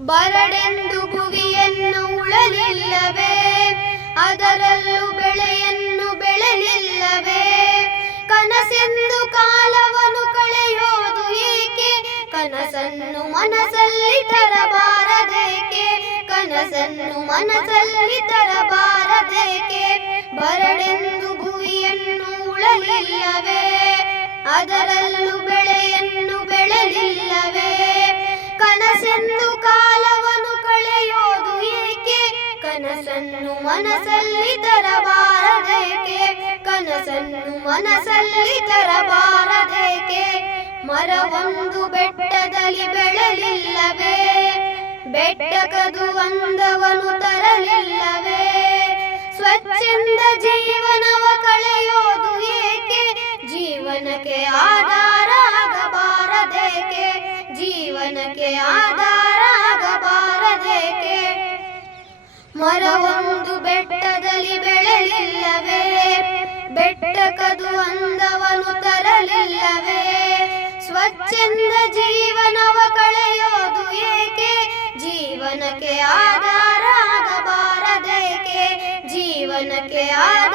ಬರಡೆಂದು ಭುವಿಯನ್ನು ಉಳಲಿಲ್ಲವೇ, ಅದರಲ್ಲೂ ಬೆಳೆಯನ್ನು ಬೆಳೆಲಿಲ್ಲವೇ. ಕನಸೆಂದು ಕಾಲವನ್ನು ಕಳೆಯೋದು ಏಕೆ? ಕನಸನ್ನು ಮನಸ್ಸಲ್ಲಿ ತರಬಾರದೇಕೆ? ಕನಸನ್ನು ಮನಸ್ಸಲ್ಲಿ ತರಬಾರದೇಕೆ? ಬರಡೆಂದು ಭುವಿಯನ್ನು ಉಳಲಿಲ್ಲವೇ, ಅದರಲ್ಲೂ ಕನಸನ್ನು ಮನಸ್ಸಲ್ಲಿ ತರಬಾರದೇಕೆ? ಕನಸನ್ನು ಮನಸ್ಸಲ್ಲಿ ತರಬಾರದೇಕೆ? ಮರವೊಂದು ಬೆಟ್ಟದಲ್ಲಿ ಬೆಳೆಲಿಲ್ಲವೇ? ಬೆಟ್ಟಕದು ಒಂದವನು ತರಲಿಲ್ಲವೇ? ಸ್ವಚ್ಛಂದ ಜೀವನವ ಕಳೆಯೋದು ಮರವೊಂದು ಬೆಟ್ಟದಲ್ಲಿ ಬೆಳೆಲಿಲ್ಲವೇ? ಬೆಟ್ಟಕದು ಅಂದವನು ತರಲಿಲ್ಲವೇ? ಸ್ವಚ್ಛಂದ ಜೀವನವ ಕಳೆಯೋದು ಏಕೆ? ಜೀವನಕ್ಕೆ ಆಧಾರ ಆಗಬಾರದೇಕೆ ಜೀವನಕ್ಕೆ ಆಧಾರ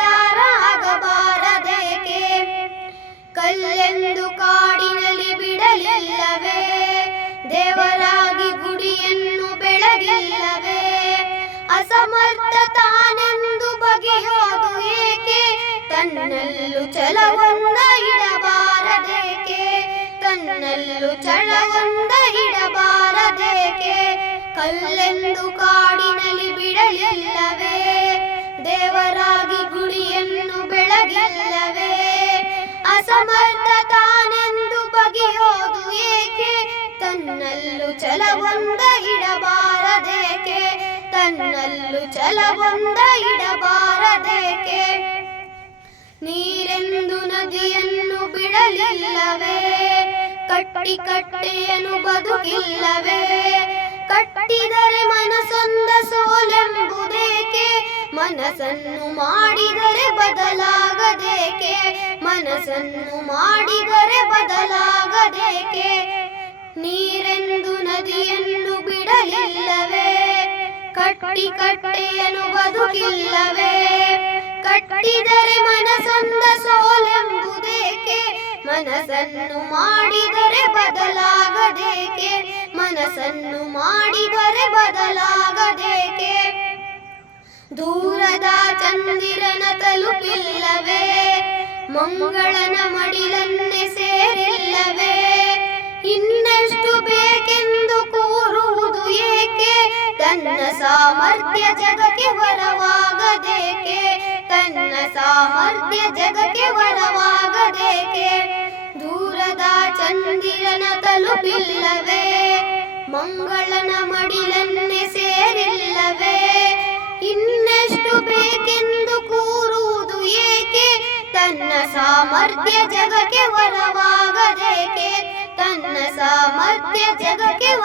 ಅಸಮರ್ಥ ತಾನೆಂದು ಬಗೆಯೋದು ಏಕೆ? ತನ್ನಲ್ಲೂ ಚಲವೊಂದ ಇಡಬಾರದೇಕೆ? ತನ್ನಲ್ಲೂ ಚಲವೊಂದ ಇಡಬಾರದೇಕೆ? ಕಲ್ಲೆಂದು ಕಾಡಿನಲ್ಲಿ ಬಿಡಲಿಲ್ಲವೇ? ದೇವರಾಗಿ ಗುಡಿಯನ್ನು ಬೆಳಗಿಲ್ಲವೇ? ಅಸಮರ್ಥ ತಾನೆಂದು ಬಗೆಯೋದು ಏಕೆ? ತನ್ನಲ್ಲೂ ಚಲವೊಂದ ಇಡಬಾರದೇಕೆ? ತನ್ನಲ್ಲೂ ಛಲವೊಂದ ಇಡಬಾರದೇಕೆ? ನೀರೆಂದು ನದಿಯನ್ನು ಬಿಡಲಿಲ್ಲವೇ? ಕಟ್ಟಿ ಕಟ್ಟೆಯನು ಬದುಕಿಲ್ಲವೇ? ಕಟ್ಟಿದರೆ ಮನಸ್ಸೊಂದ ಸೋಲೆಂಬುದೇಕೆ? ಮನಸ್ಸನ್ನು ಮಾಡಿದರೆ ಬದಲಾಗದೇಕೆ? ಮನಸ್ಸನ್ನು ಮಾಡಿದರೆ ಬದಲಾಗದೇಕೆ ಕಟ್ಟಿ ಕಟ್ಟೆಯನು ಬದುಕಿಲ್ಲವೇ? ಕಟ್ಟಿದರೆ ಮನಸಂದ ಸೋಲೆಂಬುದೇಕೆ? ಮನಸ್ಸನ್ನು ಮಾಡಿದರೆ ಬದಲಾಗದೇಕೆ? ಮನಸ್ಸನ್ನು ಮಾಡಿದರೆ ಬದಲಾಗದೇಕೆ? ದೂರದ ಚಂದಿರನ ತಲುಪಿಲ್ಲವೇ? ಮಂಗಳನ ಮಡಿಲನ್ನೇ ಸೇರಿಲ್ಲವೇ? ಇನ್ನೆಷ್ಟು ಸಾಮರ್ಥ್ಯ ಜಗಕ್ಕೆ ವರವಾಗದೇಕೆ ತನ್ನ ಸಾಮರ್ಥ್ಯ ಜಗಕ್ಕೆ ವರವಾಗದೇಕೆ ದೂರದ ಚಂದಿರನ ತಲುಪಿಲ್ಲವೇ? ಮಂಗಳನ ಮಡಿಲನ್ನೇ ಸೇರಿಲ್ಲವೇ? ಇನ್ನಷ್ಟು ಬೇಕೆಂದು ಕೂರುವುದು ಏಕೆ? ತನ್ನ ಸಾಮರ್ಥ್ಯ ಜಗಕ್ಕೆ ವರವಾಗದೇಕೆ ತನ್ನ ಸಾಮರ್ಥ್ಯ ಜಗಕ್ಕೆ